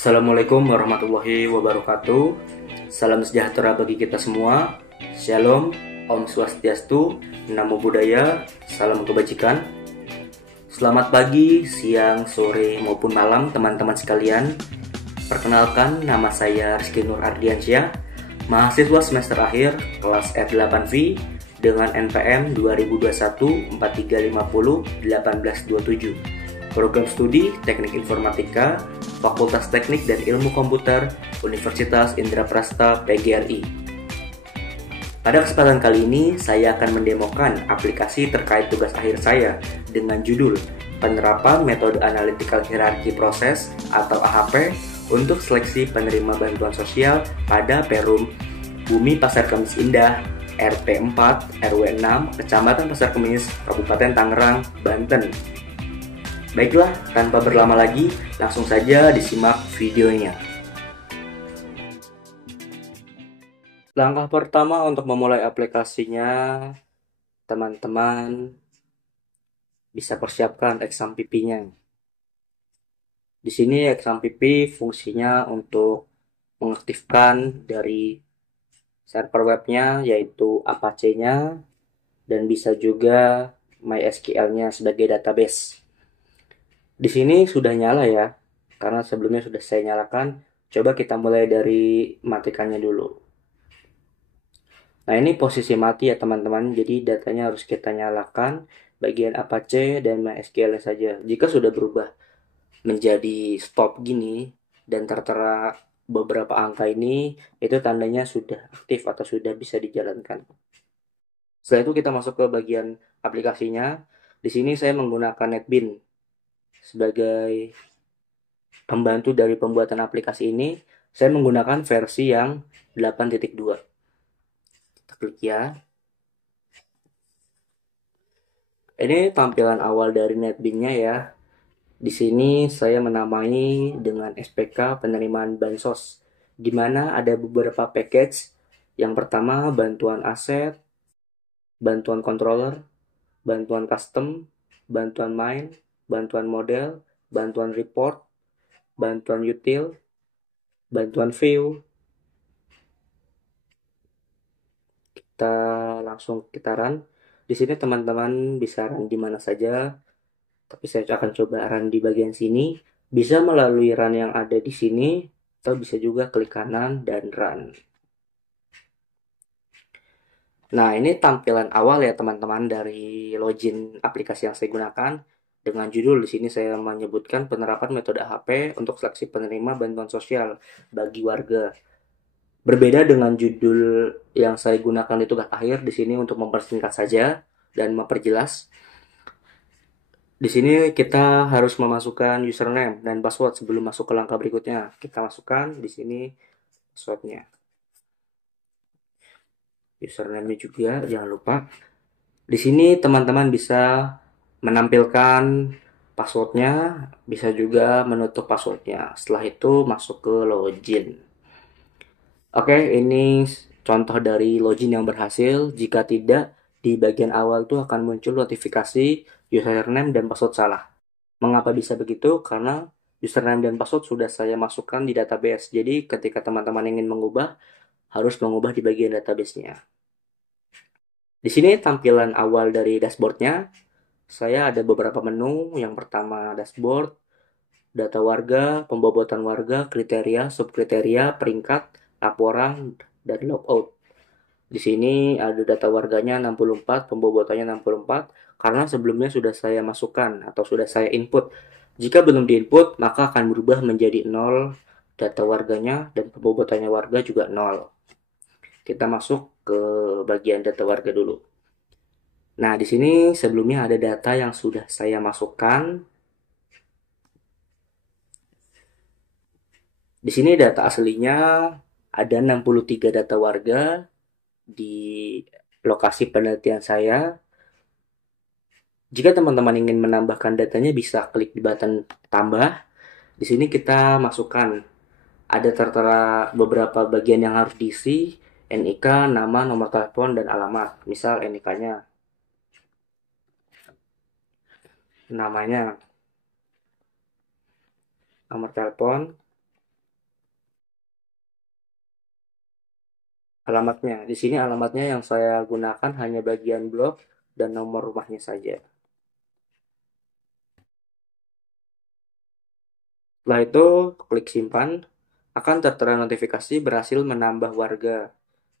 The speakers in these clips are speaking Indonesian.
Assalamualaikum warahmatullahi wabarakatuh. Salam sejahtera bagi kita semua. Shalom, Om Swastiastu, Namo Buddhaya, salam kebajikan. Selamat pagi, siang, sore, maupun malam teman-teman sekalian. Perkenalkan, nama saya Rizky Nur Ardiansyah, mahasiswa semester akhir kelas R8V dengan NPM 2021-4350-1827. Program studi Teknik Informatika, Fakultas Teknik dan Ilmu Komputer, Universitas Indraprasta PGRI. Pada kesempatan kali ini, saya akan mendemokan aplikasi terkait tugas akhir saya dengan judul Penerapan Metode Analytical Hierarchy Process atau AHP untuk seleksi penerima bantuan sosial pada Perum Bumi Pasar Kemis Indah, RT 4, RW 6, Kecamatan Pasar Kemis, Kabupaten Tangerang, Banten. Baiklah, tanpa berlama lagi, langsung saja disimak videonya. Langkah pertama untuk memulai aplikasinya, teman-teman bisa persiapkan exam PP-nya. Di sini exam PP fungsinya untuk mengaktifkan dari server webnya, yaitu Apache-nya, dan bisa juga MySQL-nya sebagai database. Di sini sudah nyala ya, karena sebelumnya sudah saya nyalakan. Coba kita mulai dari matikannya dulu. Nah, ini posisi mati ya teman-teman, jadi datanya harus kita nyalakan bagian Apache dan MySQL saja. Jika sudah berubah menjadi stop gini dan tertera beberapa angka ini, itu tandanya sudah aktif atau sudah bisa dijalankan. Setelah itu kita masuk ke bagian aplikasinya. Di sini saya menggunakan NetBeans sebagai pembantu dari pembuatan aplikasi ini. Saya menggunakan versi yang 8.2. Kita klik ya. Ini tampilan awal dari NetBeans-nya ya. Di sini saya menamai dengan SPK penerimaan bansos, di mana ada beberapa package. Yang pertama bantuan aset, bantuan controller, bantuan custom, bantuan main, bantuan model, bantuan report, bantuan util, bantuan view. Kita langsung kita run. Di sini teman-teman bisa run di mana saja, tapi saya akan coba run di bagian sini. Bisa melalui run yang ada di sini, atau bisa juga klik kanan dan run. Nah, ini tampilan awal ya teman-teman dari login aplikasi yang saya gunakan. Dengan judul di sini saya menyebutkan penerapan metode AHP untuk seleksi penerima bantuan sosial bagi warga. Berbeda dengan judul yang saya gunakan di tugas akhir, di sini untuk mempersingkat saja dan memperjelas. Di sini kita harus memasukkan username dan password sebelum masuk ke langkah berikutnya. Kita masukkan di sini passwordnya. Username juga jangan lupa. Di sini teman-teman bisa menampilkan passwordnya, bisa juga menutup passwordnya. Setelah itu masuk ke login. Oke, ini contoh dari login yang berhasil. Jika tidak, di bagian awal itu akan muncul notifikasi username dan password salah. Mengapa bisa begitu? Karena username dan password sudah saya masukkan di database. Jadi ketika teman-teman ingin mengubah, harus mengubah di bagian database-nya. Di sini tampilan awal dari dashboard-nya. Saya ada beberapa menu. Yang pertama dashboard, data warga, pembobotan warga, kriteria, subkriteria, peringkat, laporan, dan logout. Di sini ada data warganya 64, pembobotannya 64, karena sebelumnya sudah saya masukkan atau sudah saya input. Jika belum diinput, maka akan berubah menjadi 0 data warganya dan pembobotannya warga juga 0. Kita masuk ke bagian data warga dulu. Nah, di sini sebelumnya ada data yang sudah saya masukkan. Di sini data aslinya ada 63 data warga di lokasi penelitian saya. Jika teman-teman ingin menambahkan datanya, bisa klik di button tambah. Di sini kita masukkan, ada tertera beberapa bagian yang harus diisi, NIK, nama, nomor telepon, dan alamat. Misal NIK-nya, namanya, nomor telepon, alamatnya. Di sini alamatnya yang saya gunakan hanya bagian blok dan nomor rumahnya saja. Setelah itu, klik simpan, akan tertera notifikasi berhasil menambah warga.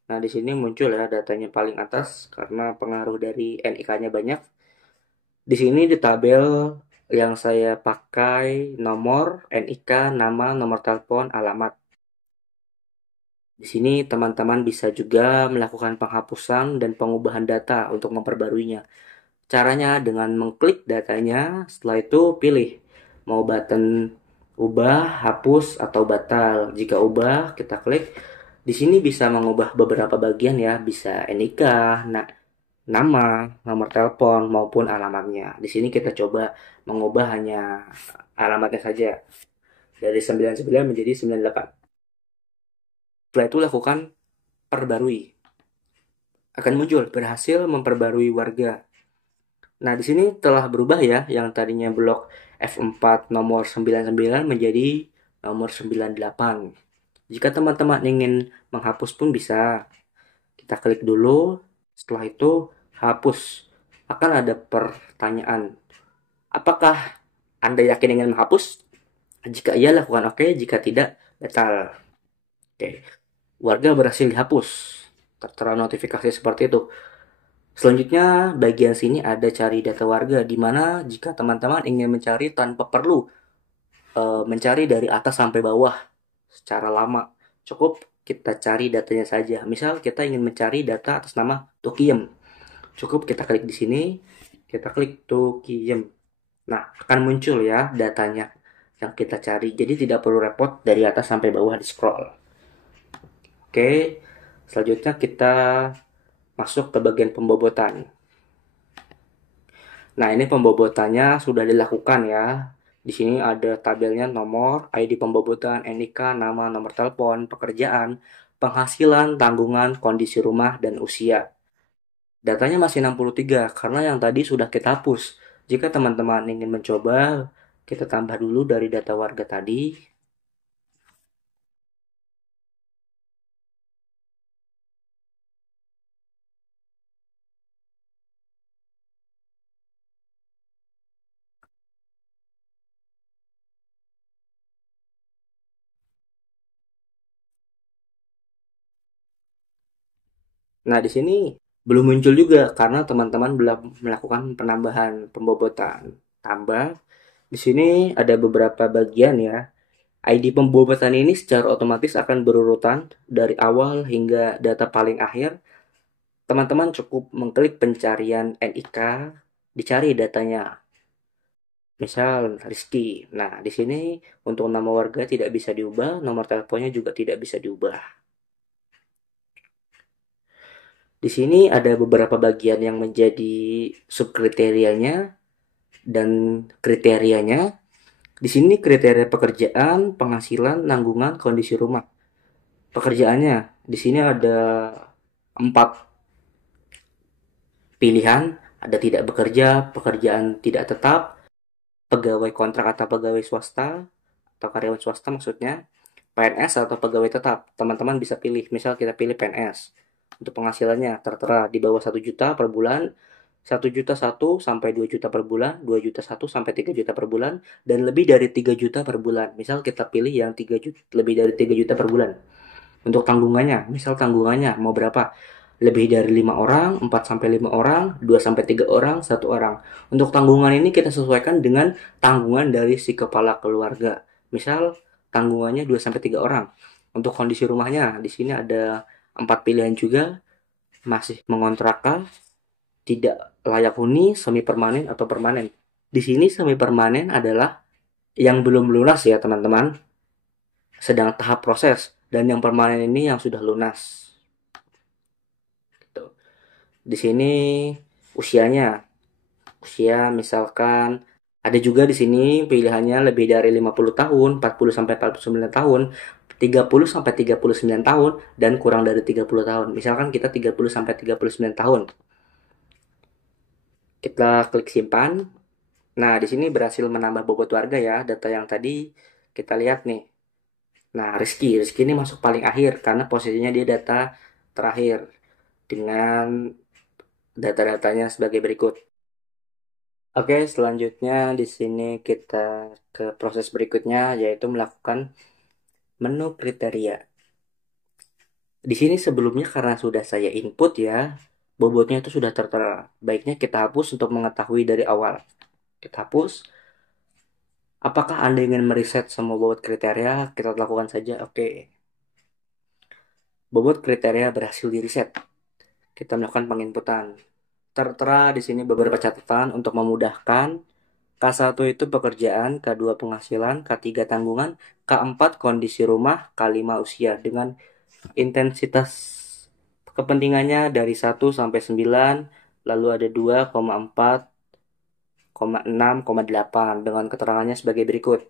Nah, di sini muncul ya datanya paling atas karena pengaruh dari NIK-nya banyak. Di sini di tabel yang saya pakai nomor, NIK, nama, nomor telepon, alamat. Di sini teman-teman bisa juga melakukan penghapusan dan pengubahan data untuk memperbaruinya. Caranya dengan mengklik datanya, setelah itu pilih mau button ubah, hapus, atau batal. Jika ubah, kita klik. Di sini bisa mengubah beberapa bagian ya, bisa NIK, nama, nomor telepon, maupun alamatnya. Di sini kita coba mengubah hanya alamatnya saja. Dari 99 menjadi 98. Setelah itu lakukan perbarui. Akan muncul berhasil memperbarui warga. Nah, di sini telah berubah ya, yang tadinya blok F4 nomor 99 menjadi nomor 98. Jika teman-teman ingin menghapus pun bisa. Kita klik dulu, setelah itu hapus. Akan ada pertanyaan, apakah Anda yakin ingin menghapus? Jika iya, lakukan oke, jika tidak, batal. Oke, warga berhasil dihapus. Tertera notifikasi seperti itu. Selanjutnya, bagian sini ada cari data warga, di mana jika teman-teman ingin mencari tanpa perlu mencari dari atas sampai bawah secara lama, cukup kita cari datanya saja. Misal kita ingin mencari data atas nama Tukiem, cukup kita klik di sini, kita klik Tukiem. Nah, akan muncul ya datanya yang kita cari. Jadi tidak perlu repot dari atas sampai bawah di scroll. Oke, selanjutnya kita masuk ke bagian pembobotan. Nah, ini pembobotannya sudah dilakukan ya. Di sini ada tabelnya nomor, ID pembobotan, NIK, nama, nomor telepon, pekerjaan, penghasilan, tanggungan, kondisi rumah, dan usia. Datanya masih 63 karena yang tadi sudah kita hapus. Jika teman-teman ingin mencoba, kita tambah dulu dari data warga tadi. Nah, di sini belum muncul juga karena teman-teman belum melakukan penambahan pembobotan. Tambah, di sini ada beberapa bagian ya. ID pembobotan ini secara otomatis akan berurutan dari awal hingga data paling akhir. Teman-teman cukup mengklik pencarian NIK, dicari datanya. Misal Rizky. Nah, di sini untuk nama warga tidak bisa diubah, nomor teleponnya juga tidak bisa diubah. Di sini ada beberapa bagian yang menjadi subkriterianya dan kriterianya. Di sini kriteria pekerjaan, penghasilan, nanggungan, kondisi rumah. Pekerjaannya, di sini ada 4 pilihan, ada tidak bekerja, pekerjaan tidak tetap, pegawai kontrak atau pegawai swasta, atau karyawan swasta maksudnya, PNS atau pegawai tetap. Teman-teman bisa pilih, misal kita pilih PNS. Untuk penghasilannya tertera di bawah 1 juta per bulan, 1 juta 1 sampai 2 juta per bulan, 2 juta 1 sampai 3 juta per bulan, dan lebih dari 3 juta per bulan. Misal kita pilih yang 3 juta, lebih dari 3 juta per bulan. Untuk tanggungannya, misal tanggungannya mau berapa? Lebih dari 5 orang, 4 sampai 5 orang, 2 sampai 3 orang, 1 orang. Untuk tanggungan ini kita sesuaikan dengan tanggungan dari si kepala keluarga. Misal tanggungannya 2 sampai 3 orang. Untuk kondisi rumahnya, di sini ada 4 pilihan juga. Masih mengontrakkan, tidak layak huni, semi permanen atau permanen. Di sini semi permanen adalah yang belum lunas ya, teman-teman. Sedang tahap proses, dan yang permanen ini yang sudah lunas. Gitu. Di sini usianya, usia misalkan ada juga di sini pilihannya lebih dari 50 tahun, 40 sampai 49 tahun, 30 sampai 39 tahun, dan kurang dari 30 tahun. Misalkan kita 30 sampai 39 tahun. Kita klik simpan. Nah, di sini berhasil menambah bobot warga ya, data yang tadi kita lihat nih. Nah, Rizky ini masuk paling akhir karena posisinya dia data terakhir dengan data-datanya sebagai berikut. Oke, selanjutnya di sini kita ke proses berikutnya, yaitu melakukan menu kriteria. Di sini sebelumnya karena sudah saya input ya, bobotnya itu sudah tertera. Baiknya kita hapus untuk mengetahui dari awal. Kita hapus. Apakah Anda ingin mereset semua bobot kriteria? Kita lakukan saja. Oke. Bobot kriteria berhasil di-reset. Kita melakukan penginputan. Tertera di sini beberapa catatan untuk memudahkan. K1 itu pekerjaan, K2 penghasilan, K3 tanggungan, K4 kondisi rumah, K5 usia dengan intensitas kepentingannya dari 1 sampai 9, lalu ada 2,4, 6, 8 dengan keterangannya sebagai berikut.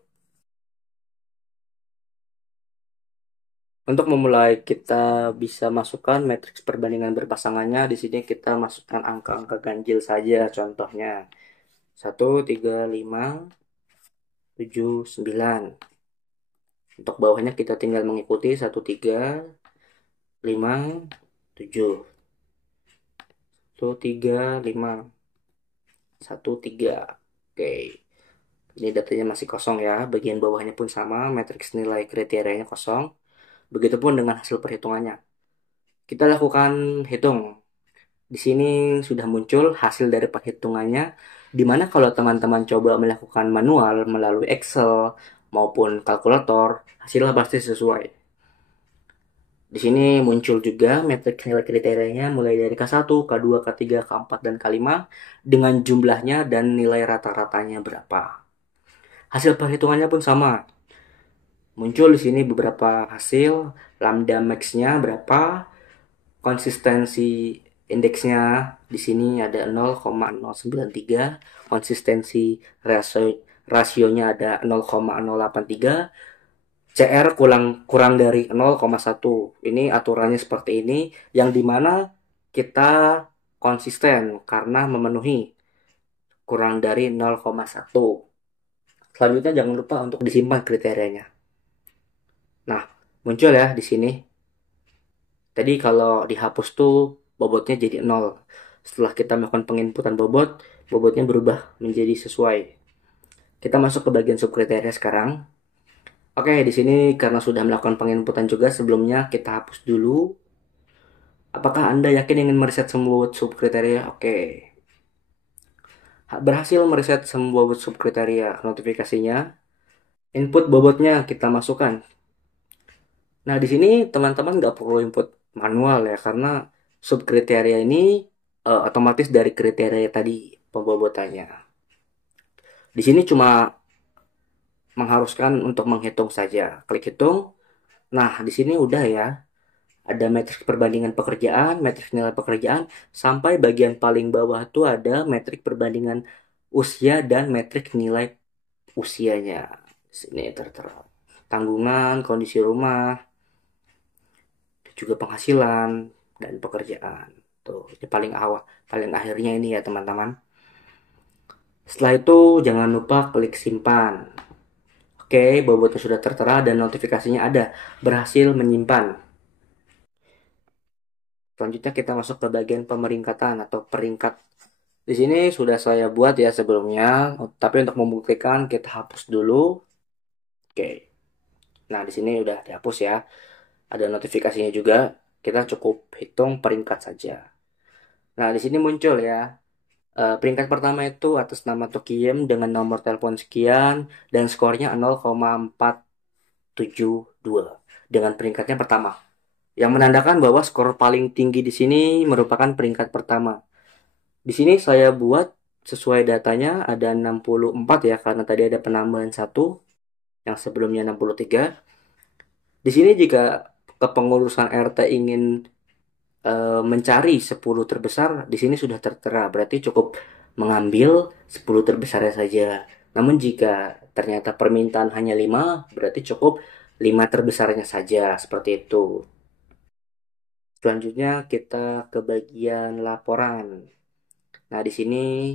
Untuk memulai kita bisa masukkan matriks perbandingan berpasangannya. Di sini kita masukkan angka-angka ganjil saja, contohnya 1, 3, 5, 7, 9. Untuk bawahnya kita tinggal mengikuti 1, 3, 5, 7. 1, 3, 5, 1, 3. Oke. Ini datanya masih kosong ya. Bagian bawahnya pun sama, matriks nilai kriterianya kosong. Begitupun dengan hasil perhitungannya. Kita lakukan hitung. Di sini sudah muncul hasil dari perhitungannya, di mana kalau teman-teman coba melakukan manual melalui Excel maupun kalkulator, hasilnya pasti sesuai. Di sini muncul juga matriks nilai kriterianya mulai dari K1, K2, K3, K4, dan K5 dengan jumlahnya dan nilai rata-ratanya berapa. Hasil perhitungannya pun sama. Muncul di sini beberapa hasil, lambda max-nya berapa, konsistensi indeksnya di sini ada 0,093, konsistensi rasionya ada 0,083, CR kurang dari 0,1. Ini aturannya seperti ini, yang dimana kita konsisten karena memenuhi kurang dari 0,1. Selanjutnya jangan lupa untuk disimpan kriterianya. Nah, muncul ya di sini. Tadi kalau dihapus tuh bobotnya jadi 0. Setelah kita melakukan penginputan bobot, bobotnya berubah menjadi sesuai. Kita masuk ke bagian subkriteria sekarang. Oke, di sini karena sudah melakukan penginputan juga sebelumnya, kita hapus dulu. Apakah Anda yakin ingin mereset semua subkriteria? Oke. Berhasil mereset semua subkriteria notifikasinya. Input bobotnya kita masukkan. Nah, di sini teman-teman nggak perlu input manual ya, karena subkriteria ini otomatis dari kriteria tadi pembobotannya. Di sini cuma mengharuskan untuk menghitung saja. Klik hitung. Nah, di sini udah ya. Ada matriks perbandingan pekerjaan, matriks nilai pekerjaan, sampai bagian paling bawah tuh ada matriks perbandingan usia dan matriks nilai usianya. Sini tertera tanggungan, kondisi rumah, juga penghasilan dan pekerjaan. Tuh, ini paling awal, paling akhirnya ini ya teman-teman. Setelah itu jangan lupa klik simpan. Oke, bobotnya sudah tertera dan notifikasinya ada, berhasil menyimpan. Selanjutnya kita masuk ke bagian pemeringkatan atau peringkat. Di sini sudah saya buat ya sebelumnya, tapi untuk membuktikan kita hapus dulu. Oke. Nah, di sini udah dihapus ya. Ada notifikasinya juga. Kita cukup hitung peringkat saja. Nah, di sini muncul ya. Peringkat pertama itu atas nama Tokiem dengan nomor telepon sekian dan skornya 0,472 dengan peringkatnya pertama. Yang menandakan bahwa skor paling tinggi di sini merupakan peringkat pertama. Di sini saya buat sesuai datanya ada 64 ya, karena tadi ada penambahan 1 yang sebelumnya 63. Di sini jika kepengurusan RT ingin mencari 10 terbesar, di sini sudah tertera, berarti cukup mengambil 10 terbesarnya saja. Namun jika ternyata permintaan hanya 5, berarti cukup 5 terbesarnya saja, seperti itu. Selanjutnya kita ke bagian laporan. Nah, di sini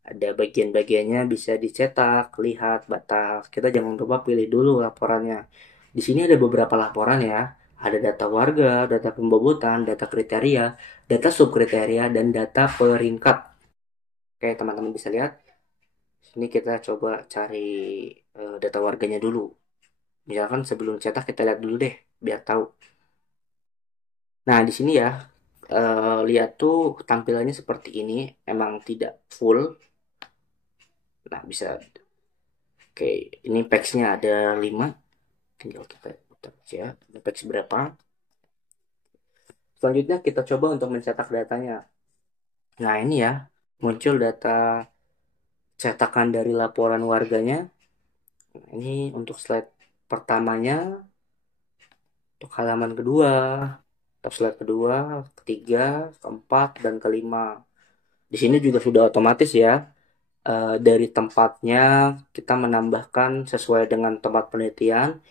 ada bagian-bagiannya bisa dicetak, lihat, batas. Kita jangan lupa pilih dulu laporannya. Di sini ada beberapa laporan ya. Ada data warga, data pembobotan, data kriteria, data subkriteria, dan data peringkat. Oke, teman-teman bisa lihat. Sini kita coba cari data warganya dulu. Misalkan sebelum cetak kita lihat dulu deh, biar tahu. Nah, di sini ya, lihat tuh tampilannya seperti ini. Emang tidak full. Nah, bisa. Oke, ini page-nya ada 5. Tinggal kita putar aja. Ini page berapa. Selanjutnya kita coba untuk mencetak datanya. Nah, ini ya, muncul data cetakan dari laporan warganya. Ini untuk slide pertamanya, untuk halaman kedua, untuk slide kedua, ketiga, keempat, dan kelima. Di sini juga sudah otomatis ya. Dari tempatnya kita menambahkan sesuai dengan tempat penelitian.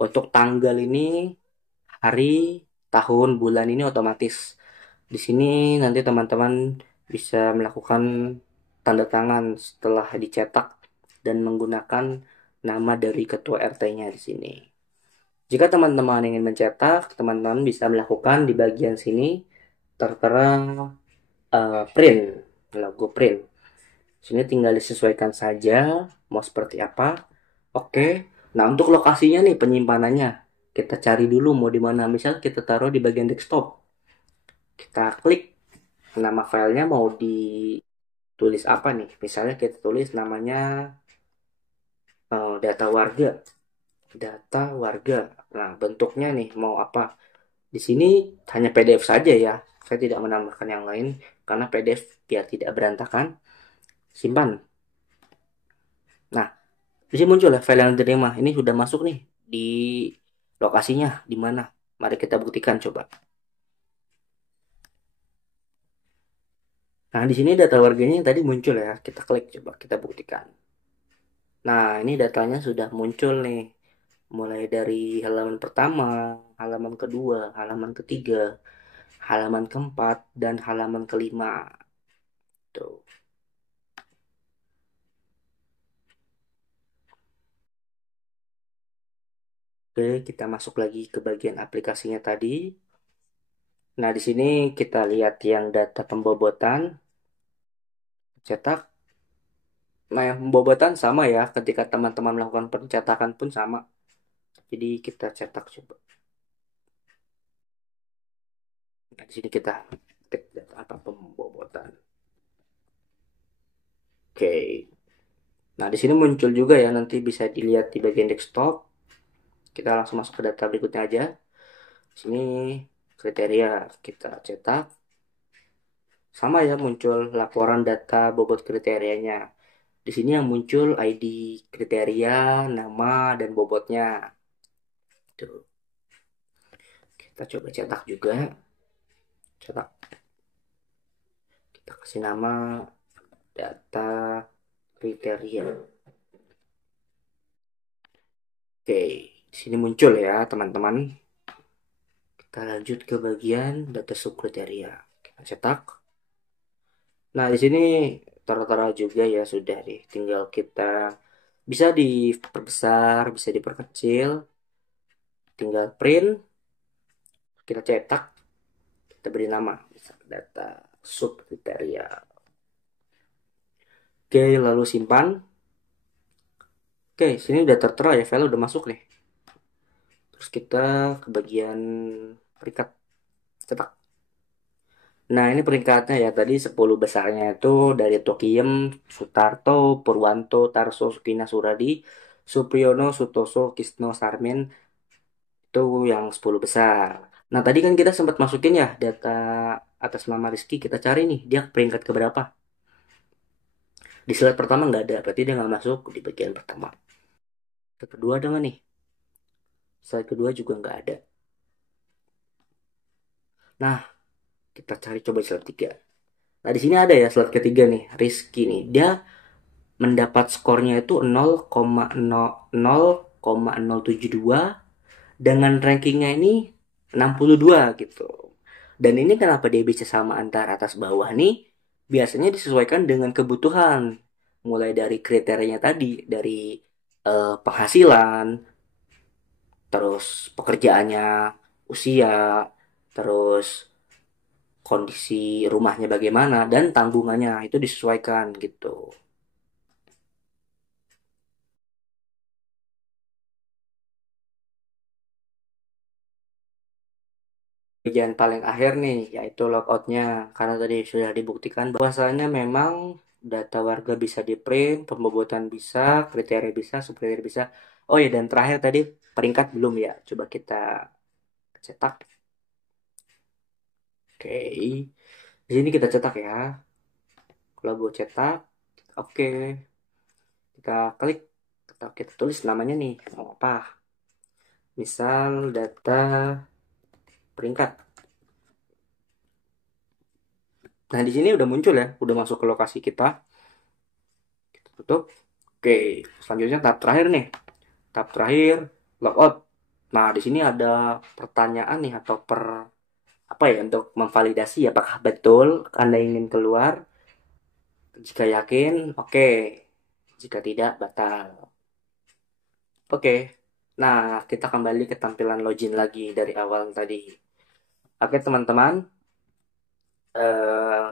Untuk tanggal ini, hari, tahun, bulan ini otomatis. Di sini nanti teman-teman bisa melakukan tanda tangan setelah dicetak dan menggunakan nama dari ketua RT-nya di sini. Jika teman-teman ingin mencetak, teman-teman bisa melakukan di bagian sini tertera print, logo print. Sini tinggal disesuaikan saja mau seperti apa. Oke. Nah, untuk lokasinya nih penyimpanannya, kita cari dulu mau di mana. Misal kita taruh di bagian desktop. Kita klik nama filenya mau ditulis apa nih. Misalnya kita tulis namanya data warga. Data warga. Nah, bentuknya nih mau apa? Di sini hanya PDF saja ya. Saya tidak menambahkan yang lain karena PDF biar tidak berantakan. Simpan. Nah, di sini muncul ya file yang diterima. Ini sudah masuk nih di lokasinya di mana. Mari kita buktikan coba. Nah, di sini data warganya yang tadi muncul ya. Kita klik coba kita buktikan. Nah, ini datanya sudah muncul nih. Mulai dari halaman pertama, halaman kedua, halaman ketiga, halaman keempat, dan halaman kelima. Tuh. Oke, kita masuk lagi ke bagian aplikasinya tadi. Nah, di sini kita lihat yang data pembobotan, cetak. Nah, yang pembobotan sama ya, ketika teman-teman melakukan pencetakan pun sama. Jadi kita cetak coba. Nah, di sini kita ketik data apa pembobotan. Oke. Nah, di sini muncul juga ya, nanti bisa dilihat di bagian desktop. Kita langsung masuk ke data berikutnya aja. Sini kriteria kita cetak. Sama ya muncul laporan data bobot kriterianya. Di sini yang muncul ID kriteria, nama, dan bobotnya. Tuh. Kita coba cetak juga. Cetak. Kita kasih nama data kriteria. Oke, di sini muncul ya teman-teman. Kita lanjut ke bagian data subkriteria. Kita cetak. Nah, di sini tara-tara juga ya sudah deh. Tinggal kita bisa diperbesar, bisa diperkecil. Tinggal print, kita cetak, kita beri nama, bisa data subkriteria. Oke, lalu simpan. Oke, sini udah tertera ya, file udah masuk nih. Terus kita ke bagian peringkat cetak. Nah, ini peringkatnya ya. Tadi 10 besarnya itu dari Tokiem, Sutarto, Purwanto, Tarso, Sukina, Suradi, Supriyono, Sutoso, Kisno, Sarmin. Itu yang 10 besar. Nah, tadi kan kita sempat masukin ya data atas nama Rizky. Kita cari nih, dia peringkat keberapa. Di slide pertama nggak ada, berarti dia nggak masuk di bagian pertama. Slide kedua ada nggak nih? Slide kedua juga nggak ada. Nah, kita cari coba slide 3. Nah, di sini ada ya slide ketiga nih, Rizky nih. Dia mendapat skornya itu 0,072 dengan rankingnya ini 62 gitu. Dan ini kenapa dia bisa sama antara atas bawah nih? Biasanya disesuaikan dengan kebutuhan. Mulai dari kriterianya tadi, dari penghasilan, terus pekerjaannya usia, terus kondisi rumahnya bagaimana, dan tanggungannya itu disesuaikan gitu. Bagian paling akhir nih, yaitu logoutnya. Karena tadi sudah dibuktikan bahwasanya memang data warga bisa di-print, pembobotan bisa, kriteria bisa, subkriteria bisa. Oh ya, dan terakhir tadi peringkat belum ya. Coba kita cetak. Oke. Di sini kita cetak ya. Logo cetak. Oke. Kita klik. Kita tulis namanya nih. Mau apa? Misal data peringkat. Nah, di sini udah muncul ya. Udah masuk ke lokasi kita. Kita tutup. Oke. Selanjutnya tahap terakhir nih. Tahap terakhir logout. Nah, di sini ada pertanyaan nih atau apa ya untuk memvalidasi apakah betul Anda ingin keluar. Jika yakin, oke. Jika tidak, batal. Oke. Nah, kita kembali ke tampilan login lagi dari awal tadi. Oke, teman-teman. Eh,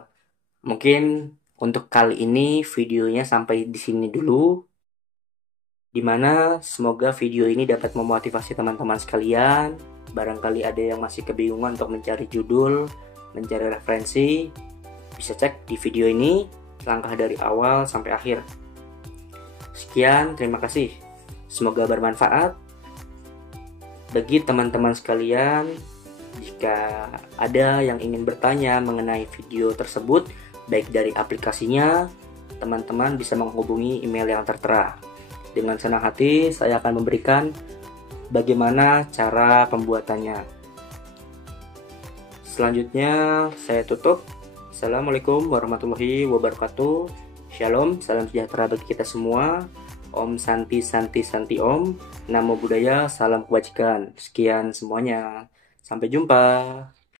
mungkin untuk kali ini videonya sampai di sini dulu. Dimana semoga video ini dapat memotivasi teman-teman sekalian. Barangkali ada yang masih kebingungan untuk mencari judul, mencari referensi, bisa cek di video ini langkah dari awal sampai akhir. Sekian, terima kasih. Semoga bermanfaat. Bagi teman-teman sekalian, jika ada yang ingin bertanya mengenai video tersebut, baik dari aplikasinya, teman-teman bisa menghubungi email yang tertera. Dengan senang hati, saya akan memberikan bagaimana cara pembuatannya. Selanjutnya, saya tutup. Assalamualaikum warahmatullahi wabarakatuh. Shalom, salam sejahtera bagi kita semua. Om Santi Santi Santi Om. Namo Buddhaya, salam kebajikan. Sekian semuanya. Sampai jumpa.